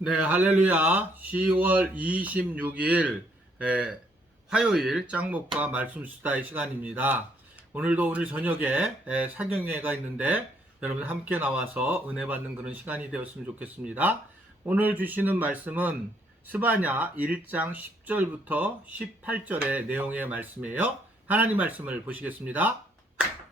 네, 할렐루야. 10월 26일 화요일 짱목과 말씀 수다의 시간입니다. 오늘 저녁에 사경회가 있는데 여러분 함께 나와서 은혜 받는 그런 시간이 되었으면 좋겠습니다. 오늘 주시는 말씀은 스바냐 1장 10절부터 18절의 내용의 말씀이에요. 하나님 말씀을 보시겠습니다.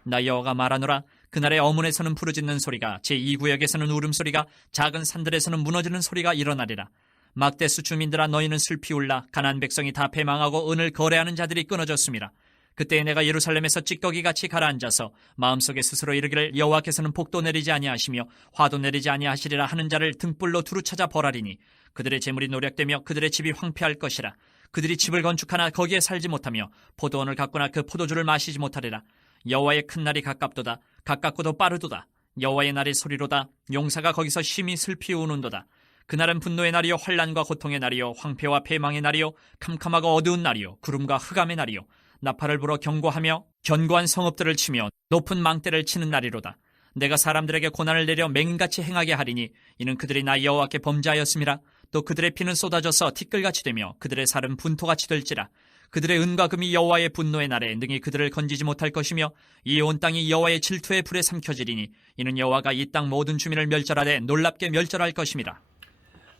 나 여호와가 말하노라. 그날의 어문에서는 부르짖는 소리가, 제2구역에서는 울음소리가, 작은 산들에서는 무너지는 소리가 일어나리라. 막대수 주민들아, 너희는 슬피 울라. 가나안 백성이 다 패망하고 은을 거래하는 자들이 끊어졌습니다. 그때 내가 예루살렘에서 찌꺼기같이 가라앉아서 마음속에 스스로 이르기를, 여호와께서는 복도 내리지 아니하시며 화도 내리지 아니하시리라 하는 자를 등불로 두루 찾아 벌하리니 그들의 재물이 노략되며 그들의 집이 황폐할 것이라. 그들이 집을 건축하나 거기에 살지 못하며 포도원을 갖거나 그 포도주를 마시지 못하리라. 여호와의 큰 날이 가깝도다. 가깝고도 빠르도다. 여호와의 날의 소리로다. 용사가 거기서 심히 슬피 우는도다. 그날은 분노의 날이요, 환난과 고통의 날이요, 황폐와 패망의 날이요, 캄캄하고 어두운 날이요, 구름과 흑암의 날이요, 나팔을 불어 경고하며 견고한 성읍들을 치며 높은 망대를 치는 날이로다. 내가 사람들에게 고난을 내려 맹인같이 행하게 하리니 이는 그들이 나 여호와께 범죄하였음이라. 또 그들의 피는 쏟아져서 티끌같이 되며 그들의 살은 분토같이 될지라. 그들의 은과 금이 여호와의 분노의 날에 능히 그들을 건지지 못할 것이며 이 온 땅이 여호와의 질투의 불에 삼켜지리니 이는 여호와가 이 땅 모든 주민을 멸절하되 놀랍게 멸절할 것입니다.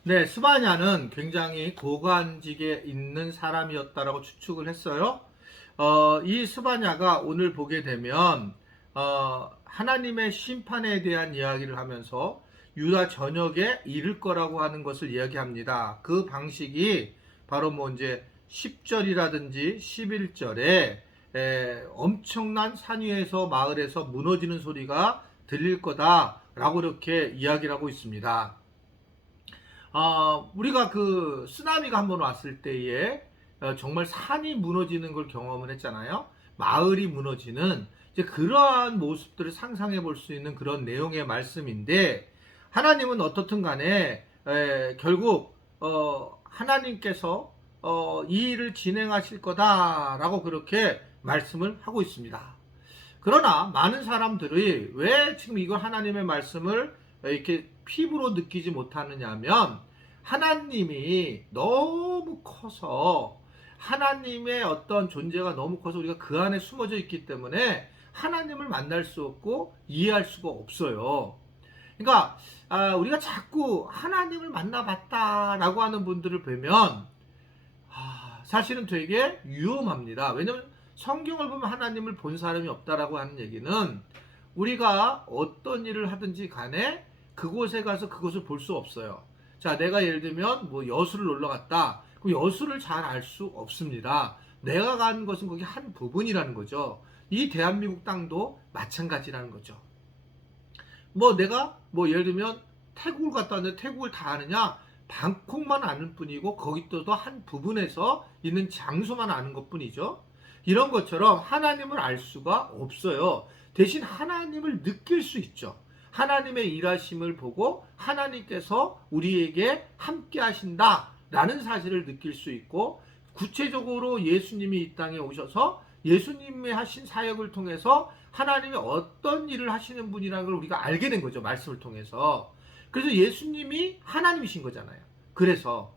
네, 스바냐는 굉장히 고관직에 있는 사람이었다라고 추측을 했어요. 이 스바냐가 오늘 보게 되면 하나님의 심판에 대한 이야기를 하면서 유다 전역에 이를 거라고 하는 것을 이야기합니다. 그 방식이 바로 이제 10절이라든지 11절에 엄청난 산 위에서 마을에서 무너지는 소리가 들릴 거다라고 이렇게 이야기를 하고 있습니다. 우리가 그 쓰나미가 한번 왔을 때에 정말 산이 무너지는 걸 경험을 했잖아요. 마을이 무너지는 이제 그러한 모습들을 상상해 볼 수 있는 그런 내용의 말씀인데, 하나님은 어떻든 간에 결국 하나님께서 이 일을 진행하실 거다라고 그렇게 말씀을 하고 있습니다. 그러나 많은 사람들이 왜 지금 이걸 하나님의 말씀을 이렇게 피부로 느끼지 못하느냐 하면, 하나님이 너무 커서, 하나님의 어떤 존재가 너무 커서 우리가 그 안에 숨어져 있기 때문에 하나님을 만날 수 없고 이해할 수가 없어요. 그러니까 우리가 자꾸 하나님을 만나봤다라고 하는 분들을 보면 사실은 되게 위험합니다. 왜냐하면 성경을 보면 하나님을 본 사람이 없다라고 하는 얘기는 우리가 어떤 일을 하든지 간에 그곳에 가서 그것을 볼 수 없어요. 자, 내가 예를 들면 뭐 여수를 놀러 갔다. 그럼 여수를 잘 알 수 없습니다. 내가 간 것은 거기 한 부분이라는 거죠. 이 대한민국 땅도 마찬가지라는 거죠. 뭐 내가 뭐 예를 들면 태국을 갔다 왔는데 태국을 다 아느냐? 방콕만 아는 뿐이고 거기도 한 부분에서 있는 장소만 아는 것 뿐이죠. 이런 것처럼 하나님을 알 수가 없어요. 대신 하나님을 느낄 수 있죠. 하나님의 일하심을 보고 하나님께서 우리에게 함께 하신다라는 사실을 느낄 수 있고, 구체적으로 예수님이 이 땅에 오셔서 예수님의 하신 사역을 통해서 하나님이 어떤 일을 하시는 분이라는 걸 우리가 알게 된 거죠. 말씀을 통해서. 그래서 예수님이 하나님이신 거잖아요. 그래서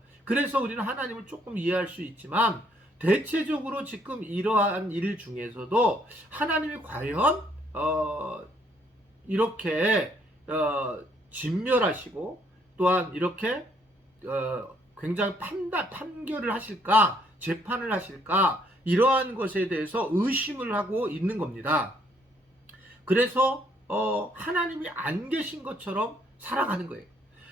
우리는 하나님을 조금 이해할 수 있지만, 대체적으로 지금 이러한 일 중에서도 하나님이 과연 이렇게 진멸하시고 또한 이렇게 굉장히 판결을 하실까, 재판을 하실까, 이러한 것에 대해서 의심을 하고 있는 겁니다. 그래서 하나님이 안 계신 것처럼 살아가는 거예요.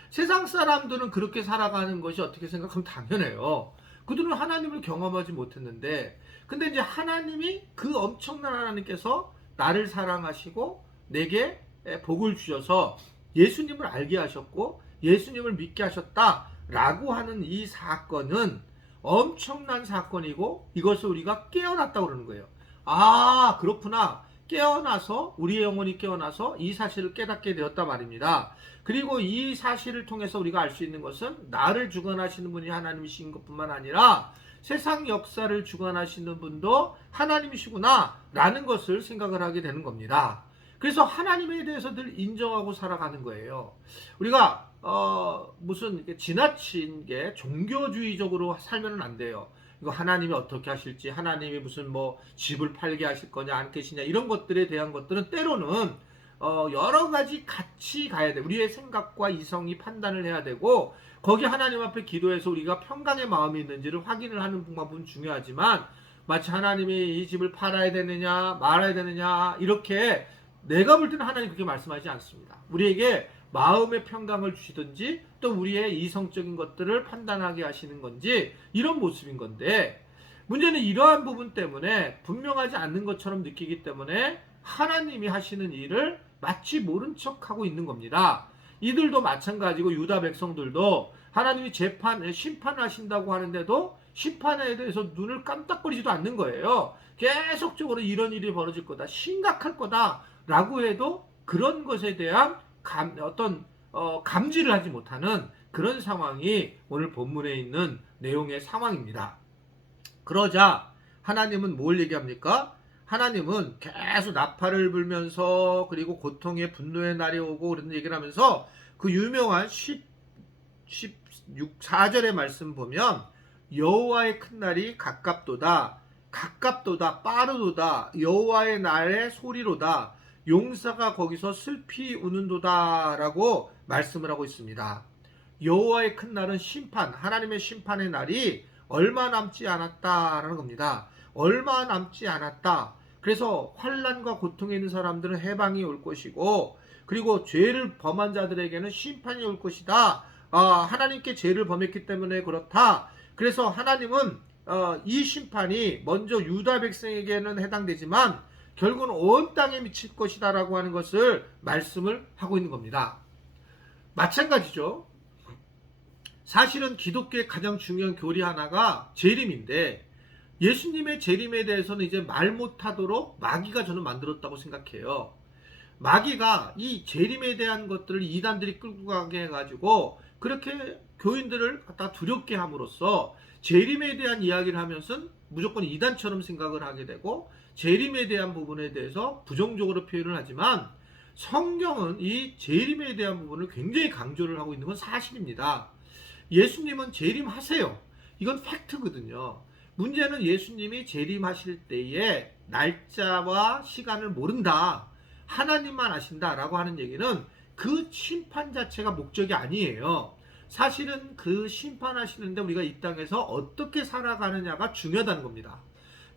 세상 사람들은 그렇게 살아가는 것이 어떻게 생각하면 당연해요. 그들은 하나님을 경험하지 못했는데, 근데 이제 하나님이, 그 엄청난 하나님께서 나를 사랑하시고 내게 복을 주셔서 예수님을 알게 하셨고 예수님을 믿게 하셨다라고 하는 이 사건은 엄청난 사건이고, 이것을 우리가 깨어났다고 그러는 거예요. 아, 그렇구나. 깨어나서, 우리의 영혼이 깨어나서 이 사실을 깨닫게 되었다 말입니다. 그리고 이 사실을 통해서 우리가 알 수 있는 것은, 나를 주관하시는 분이 하나님이신 것뿐만 아니라 세상 역사를 주관하시는 분도 하나님이시구나 라는 것을 생각을 하게 되는 겁니다. 그래서 하나님에 대해서 늘 인정하고 살아가는 거예요. 우리가 무슨 이렇게 지나친 게 종교주의적으로 살면은 안 돼요. 이거 하나님이 어떻게 하실지, 하나님이 무슨 뭐 집을 팔게 하실 거냐 안 계시냐 이런 것들에 대한 것들은 때로는 여러 가지 같이 가야 돼. 우리의 생각과 이성이 판단을 해야 되고 거기 하나님 앞에 기도해서 우리가 평강의 마음이 있는지를 확인을 하는 방법은 중요하지만 마치 하나님이 이 집을 팔아야 되느냐 말아야 되느냐 이렇게 내가 볼 때는 하나님 그렇게 말씀하지 않습니다. 우리에게 마음의 평강을 주시든지 또 우리의 이성적인 것들을 판단하게 하시는 건지 이런 모습인 건데 문제는 이러한 부분 때문에 분명하지 않는 것처럼 느끼기 때문에 하나님이 하시는 일을 마치 모른 척하고 있는 겁니다. 이들도 마찬가지고 유다 백성들도 하나님이 심판하신다고 하는데도 심판에 대해서 눈을 깜빡거리지도 않는 거예요. 계속적으로 이런 일이 벌어질 거다, 심각할 거다 라고 해도 그런 것에 대한 감지를 하지 못하는 그런 상황이 오늘 본문에 있는 내용의 상황입니다. 그러자 하나님은 뭘 얘기합니까? 하나님은 계속 나팔을 불면서 그리고 고통의 분노의 날이 오고 그런 얘기를 하면서 그 유명한 4절의 말씀 보면 여호와의 큰 날이 가깝도다 빠르도다 여호와의 날의 소리로다 용사가 거기서 슬피 우는도다 라고 말씀을 하고 있습니다. 여호와의 큰 날은 심판, 하나님의 심판의 날이 얼마 남지 않았다라는 겁니다. 얼마 남지 않았다. 그래서 환난과 고통에 있는 사람들은 해방이 올 것이고 그리고 죄를 범한 자들에게는 심판이 올 것이다. 하나님께 죄를 범했기 때문에 그렇다. 그래서 하나님은 이 심판이 먼저 유다 백성에게는 해당되지만 결국은 온 땅에 미칠 것이다 라고 하는 것을 말씀을 하고 있는 겁니다. 마찬가지죠. 사실은 기독교의 가장 중요한 교리 하나가 재림인데 예수님의 재림에 대해서는 이제 말 못하도록 마귀가 저는 만들었다고 생각해요. 마귀가 이 재림에 대한 것들을 이단들이 끌고 가게 해가지고 그렇게 교인들을 갖다 두렵게 함으로써 재림에 대한 이야기를 하면서 무조건 이단처럼 생각을 하게 되고 재림에 대한 부분에 대해서 부정적으로 표현을 하지만 성경은 이 재림에 대한 부분을 굉장히 강조를 하고 있는 건 사실입니다. 예수님은 재림하세요. 이건 팩트거든요. 문제는 예수님이 재림하실 때에 날짜와 시간을 모른다. 하나님만 아신다라고 하는 얘기는 그 심판 자체가 목적이 아니에요. 사실은 그 심판하시는데 우리가 이 땅에서 어떻게 살아가느냐가 중요하다는 겁니다.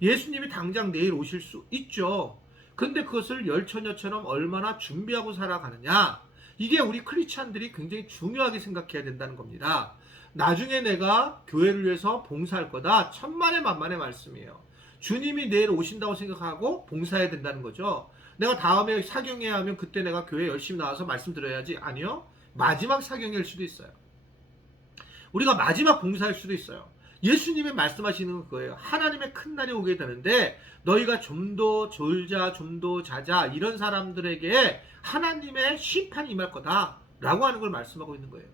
예수님이 당장 내일 오실 수 있죠. 그런데 그것을 열처녀처럼 얼마나 준비하고 살아가느냐. 이게 우리 크리스찬들이 굉장히 중요하게 생각해야 된다는 겁니다. 나중에 내가 교회를 위해서 봉사할 거다. 천만의 만만의 말씀이에요. 주님이 내일 오신다고 생각하고 봉사해야 된다는 거죠. 내가 다음에 사경해야 하면 그때 내가 교회 열심히 나와서 말씀 드려야지. 아니요. 마지막 사경일 수도 있어요. 우리가 마지막 봉사할 수도 있어요. 예수님이 말씀하시는 거예요. 하나님의 큰 날이 오게 되는데 너희가 좀 더 졸자 좀 더 자자 이런 사람들에게 하나님의 심판이 임할 거다 라고 하는 걸 말씀하고 있는 거예요.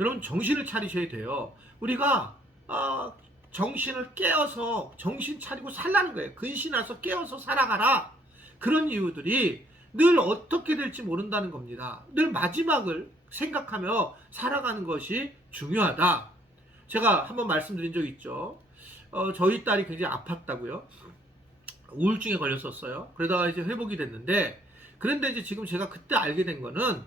여러분 정신을 차리셔야 돼요. 우리가 정신을 깨어서 정신 차리고 살라는 거예요. 근신해서 깨어서 살아가라. 그런 이유들이 늘 어떻게 될지 모른다는 겁니다. 늘 마지막을 생각하며 살아가는 것이 중요하다. 제가 한번 말씀드린 적 있죠. 저희 딸이 굉장히 아팠다고요. 우울증에 걸렸었어요. 그러다가 이제 회복이 됐는데 그런데 이제 지금 제가 그때 알게 된 거는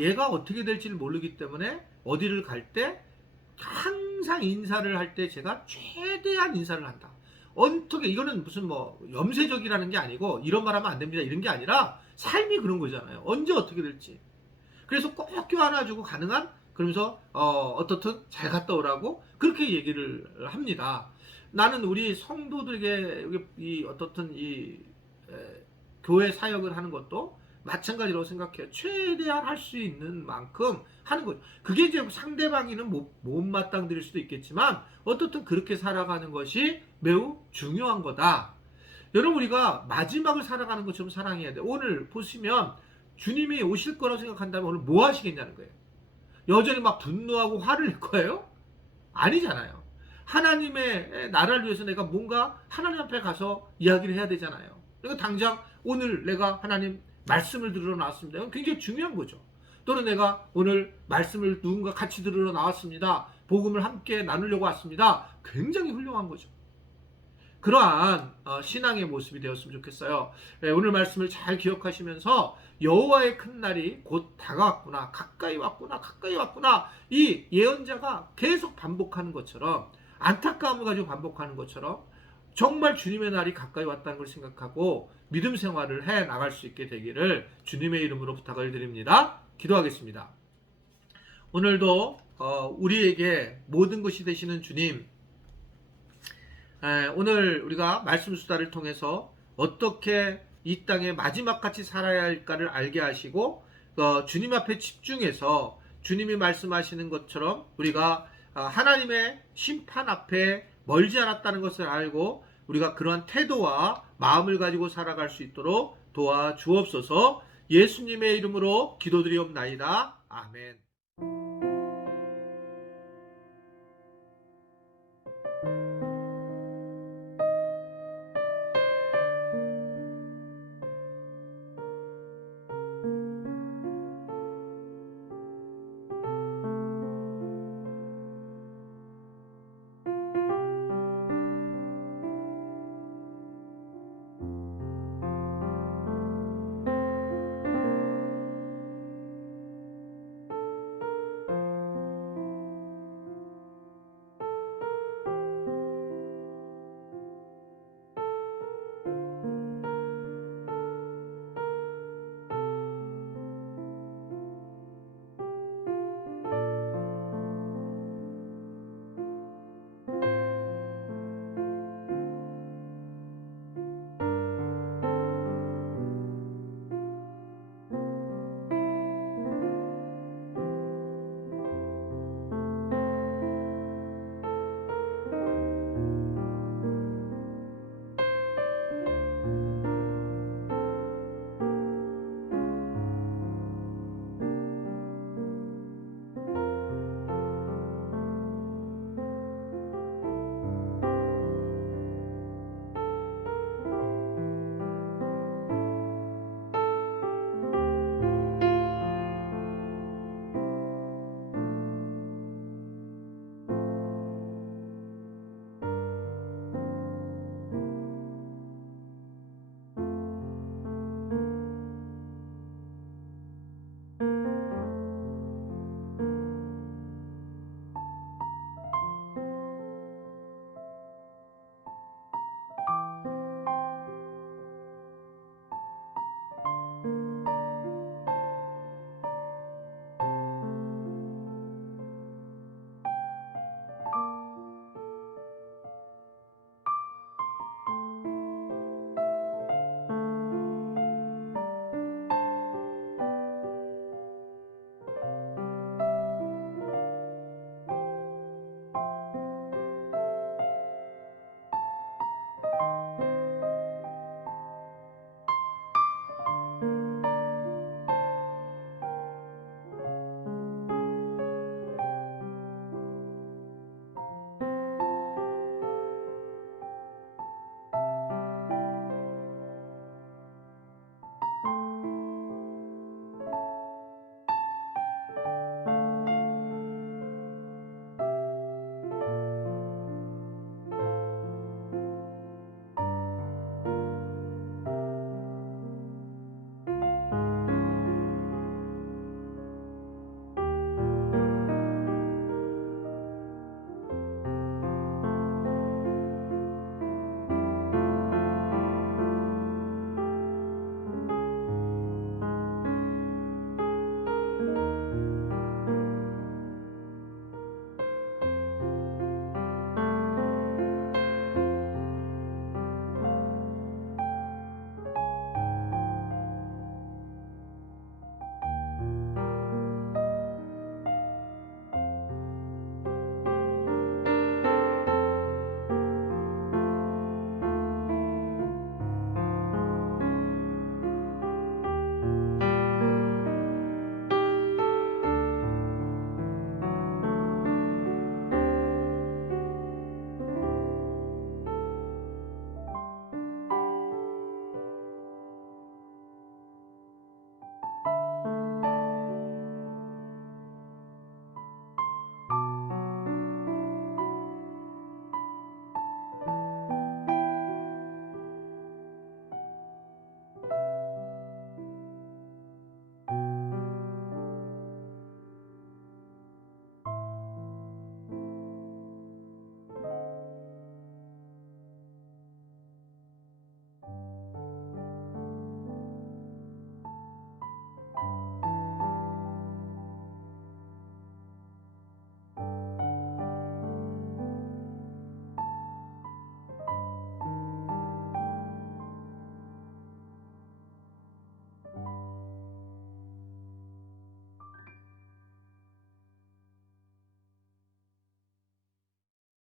얘가 어떻게 될지를 모르기 때문에 어디를 갈 때 항상 인사를 할 때 제가 최대한 인사를 한다. 어떻게 이거는 무슨 뭐 염세적이라는 게 아니고 이런 말 하면 안 됩니다. 이런 게 아니라 삶이 그런 거잖아요. 언제 어떻게 될지. 그래서 꼭 껴안아주고 가능한 그러면서 어떻든 잘 갔다 오라고 그렇게 얘기를 합니다. 나는 우리 성도들에게 어떻든 교회 사역을 하는 것도 마찬가지라고 생각해요. 최대한 할 수 있는 만큼 하는 거죠. 그게 이제 상대방이는 못마땅 수도 있겠지만 어떻든 그렇게 살아가는 것이 매우 중요한 거다. 여러분 우리가 마지막을 살아가는 것처럼 사랑해야 돼. 오늘 보시면 주님이 오실 거라고 생각한다면 오늘 뭐 하시겠냐는 거예요. 여전히 막 분노하고 화를 낼 거예요? 아니잖아요. 하나님의 나라를 위해서 내가 뭔가 하나님 앞에 가서 이야기를 해야 되잖아요. 그러니까 당장 오늘 내가 하나님 말씀을 들으러 나왔습니다. 이건 굉장히 중요한 거죠. 또는 내가 오늘 말씀을 누군가 같이 들으러 나왔습니다. 복음을 함께 나누려고 왔습니다. 굉장히 훌륭한 거죠. 그러한 신앙의 모습이 되었으면 좋겠어요. 오늘 말씀을 잘 기억하시면서 여호와의 큰 날이 곧 다가왔구나, 가까이 왔구나, 가까이 왔구나, 이 예언자가 계속 반복하는 것처럼, 안타까움을 가지고 반복하는 것처럼 정말 주님의 날이 가까이 왔다는 걸 생각하고 믿음 생활을 해 나갈 수 있게 되기를 주님의 이름으로 부탁을 드립니다. 기도하겠습니다. 오늘도 우리에게 모든 것이 되시는 주님, 오늘 우리가 말씀 수다를 통해서 어떻게 이 땅에 마지막같이 살아야 할까를 알게 하시고 주님 앞에 집중해서 주님이 말씀하시는 것처럼 우리가 하나님의 심판 앞에 멀지 않았다는 것을 알고 우리가 그러한 태도와 마음을 가지고 살아갈 수 있도록 도와주옵소서. 예수님의 이름으로 기도드리옵나이다. 아멘.